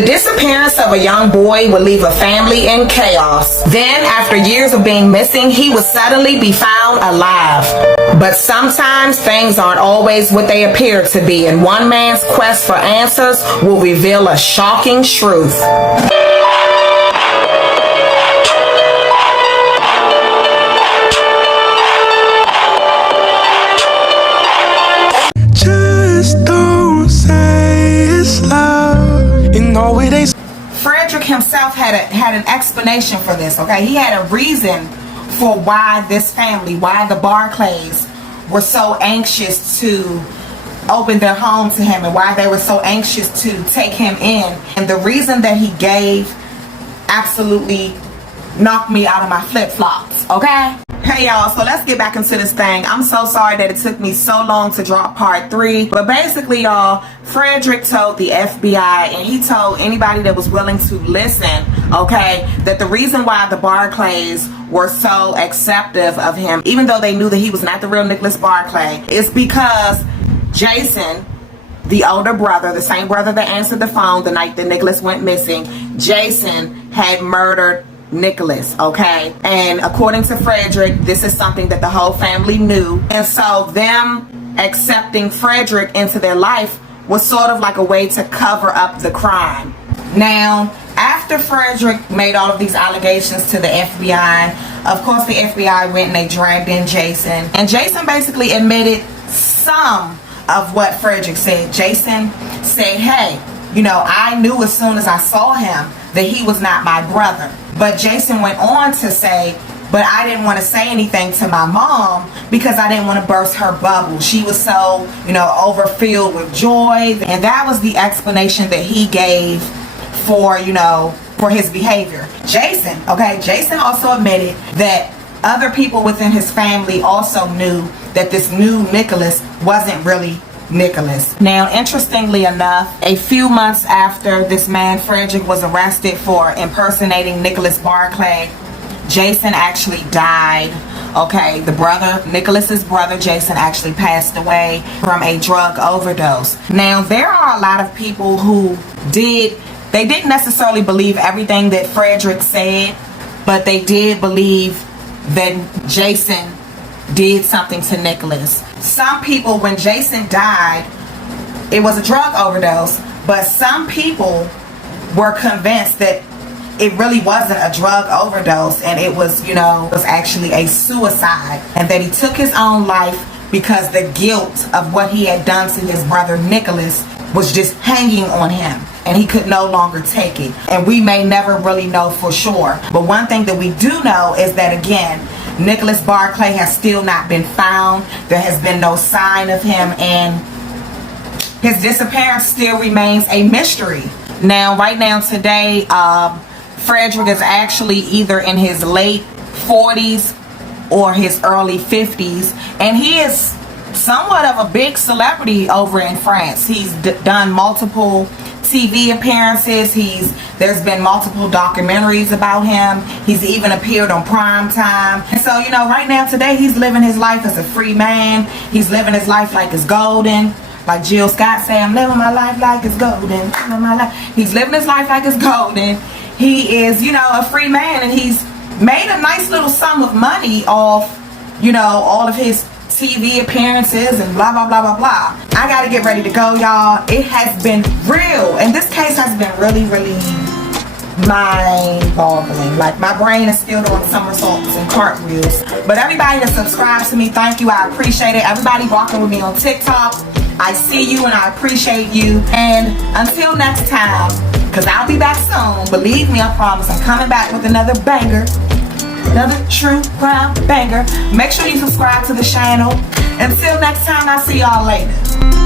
The disappearance of a young boy would leave a family in chaos. Then, after years of being missing, he would suddenly be found alive. But sometimes things aren't always what they appear to be, and one man's quest for answers will reveal a shocking truth. Frederick himself had an explanation for this, okay? He had a reason for why this family, why the Barclays were so anxious to open their home to him and why they were so anxious to take him in. And the reason that he gave absolutely knocked me out of my flip-flops, okay? Hey y'all, so let's get back into this thing. I'm so sorry that it took me so long to drop part 3. But basically, y'all, Frederick told the FBI, and he told anybody that was willing to listen, okay, that the reason why the Barclays were so acceptive of him, even though they knew that he was not the real Nicholas Barclay, is because Jason, the older brother, the same brother that answered the phone the night that Nicholas went missing, Jason had murdered Nicholas, okay? And according to Frederick, this is something that the whole family knew. And so them accepting Frederick into their life was sort of like a way to cover up the crime. Now, after Frederick made all of these allegations to the FBI, of course the FBI went and they dragged in Jason. And Jason basically admitted some of what Frederick said. Jason said, hey, you know, I knew as soon as I saw him that he was not my brother. But Jason went on to say, but I didn't want to say anything to my mom because I didn't want to burst her bubble. She was so, you know, overfilled with joy. And that was the explanation that he gave for, you know, for his behavior. Jason, okay, Jason also admitted that other people within his family also knew that this new Nicholas wasn't really Nicholas. Now, interestingly enough, a few months after this man Frederick was arrested for impersonating Nicholas Barclay, Jason actually died. Okay, the brother, Nicholas's brother Jason, actually passed away from a drug overdose. Now, there are a lot of people who they didn't necessarily believe everything that Frederick said, but they did believe that Jason did something to Nicholas. Some people, when Jason died, it was a drug overdose, but some people were convinced that it really wasn't a drug overdose and it was, you know, it was actually a suicide, and that he took his own life because the guilt of what he had done to his brother Nicholas was just hanging on him and he could no longer take it. And we may never really know for sure, but one thing that we do know is that, again, Nicholas Barclay has still not been found. There has been no sign of him, and his disappearance still remains a mystery. Now, right now, today, Frederick is actually either in his late 40s or his early 50s, and he is somewhat of a big celebrity over in France. He's done multiple TV appearances. There's been multiple documentaries about him. He's even appeared on prime time. And so, you know, right now today he's living his life as a free man. He's living his life like it's golden. Like Jill Scott said, I'm living my life like it's golden. He's living his life like it's golden. He is, you know, a free man, and he's made a nice little sum of money off, you know, all of his TV appearances and blah blah blah blah blah. I gotta get ready to go, y'all. It has been real, and this case has been really mind-boggling. Like, my brain is still doing somersaults and cartwheels. But everybody that subscribes to me, thank you. I appreciate it. Everybody walking with me on TikTok, I see you and I appreciate you. And until next time, because I'll be back soon, believe me, I promise, I'm coming back with another banger. Another true crime banger. Make sure you subscribe to the channel. Until next time, I'll see y'all later.